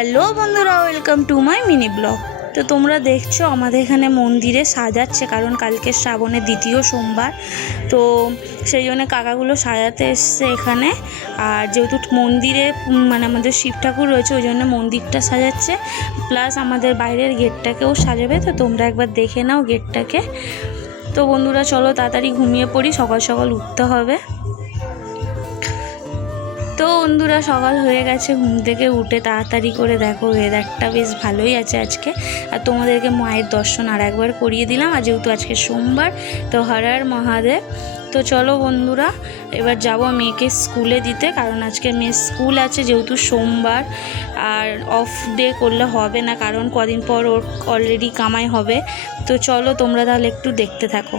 Hello বন্ধুরা, welcome to my mini blog. তো তোমরা দেখছো আমাদের এখানে মন্দিরে সাজাচ্ছে, কারণ কালকে শ্রাবণের দ্বিতীয় সোমবার। তো সেই জন্য কাকাগুলো সাজাতে এসছে এখানে। আর যেহেতু মন্দিরে আমাদের শিব ঠাকুর রয়েছে, ওই জন্য মন্দিরটা সাজাচ্ছে, প্লাস আমাদের বাইরের গেটটাকেও সাজাবে। তো তোমরা একবার দেখে নাও গেটটাকে। তো বন্ধুরা চলো তাড়াতাড়ি ঘুমিয়ে পড়ি, সকাল সকাল উঠতে হবে। তো বন্ধুরা সকাল হয়ে গেছে, ঘুম থেকে উঠে তাড়াতাড়ি করে দেখো ওয়েদারটা বেশ ভালোই আছে আজকে। আর তোমাদেরকে মায়ের দর্শন আর একবার করিয়ে দিলাম। আর যেহেতু আজকে সোমবার, তো হর হর মহাদেব। তো চলো বন্ধুরা, এবার যাব মেয়েকে স্কুলে দিতে, কারণ আজকে মেয়ের স্কুল আছে যেহেতু সোমবার। আর অফ ডে করলে হবে না, কারণ কদিন পর ওর অলরেডি কামাই হবে। তো চলো তোমরা তাহলে একটু দেখতে থাকো।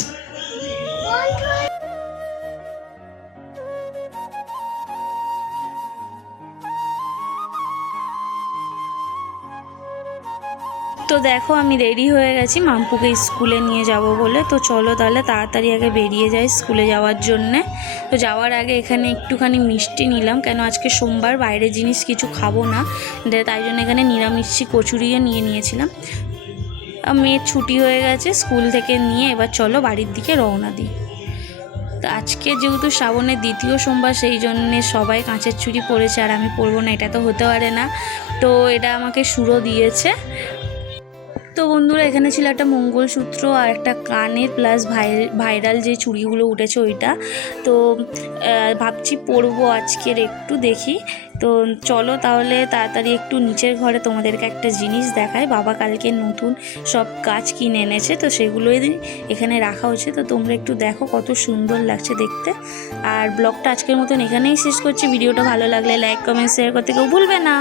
তো দেখো আমি রেডি হয়ে গেছি মাম্পুকে স্কুলে নিয়ে যাব বলে। তো চলো তাহলে তাড়াতাড়ি আগে বেরিয়ে যাই স্কুলে যাওয়ার জন্যে। তো যাওয়ার আগে এখানে একটুখানি মিষ্টি নিলাম, কেন আজকে সোমবার, বাইরের জিনিস কিছু খাবো না, তাই জন্য এখানে নিরামিষি কচুরিও নিয়ে নিয়েছিলাম। মেয়ের ছুটি হয়ে গেছে স্কুল থেকে নিয়ে, এবার চলো বাড়ির দিকে রওনা দিই। তো আজকে যেহেতু শ্রাবণের দ্বিতীয় সোমবার, সেই জন্যে সবাই কাঁচের চুড়ি পরেছে, আর আমি পরবো না, এটা তো হতে পারে না। তো এটা আমাকে সুরো দিয়েছে। তো বন্ধুরা এখানে ছিল একটা মঙ্গলসূত্র আর একটা কানের, প্লাস ভাইরাল যে চুড়িগুলো উঠেছে ওইটা। তো ভাবছি পরবো আজকের, একটু দেখি। তো চলো তাহলে তাড়াতাড়ি একটু নিচের ঘরে তোমাদেরকে একটা জিনিস দেখায়। বাবা কালকে নতুন সব গাছ কিনে এনেছে, তো সেগুলোই এখানে রাখা হচ্ছে। তো তোমরা একটু দেখো কত সুন্দর লাগছে দেখতে। আর ব্লগটা আজকের মতন এখানেই শেষ করছি। ভিডিওটা ভালো লাগলে লাইক, কমেন্ট, শেয়ার করতে কেউ ভুলবে না।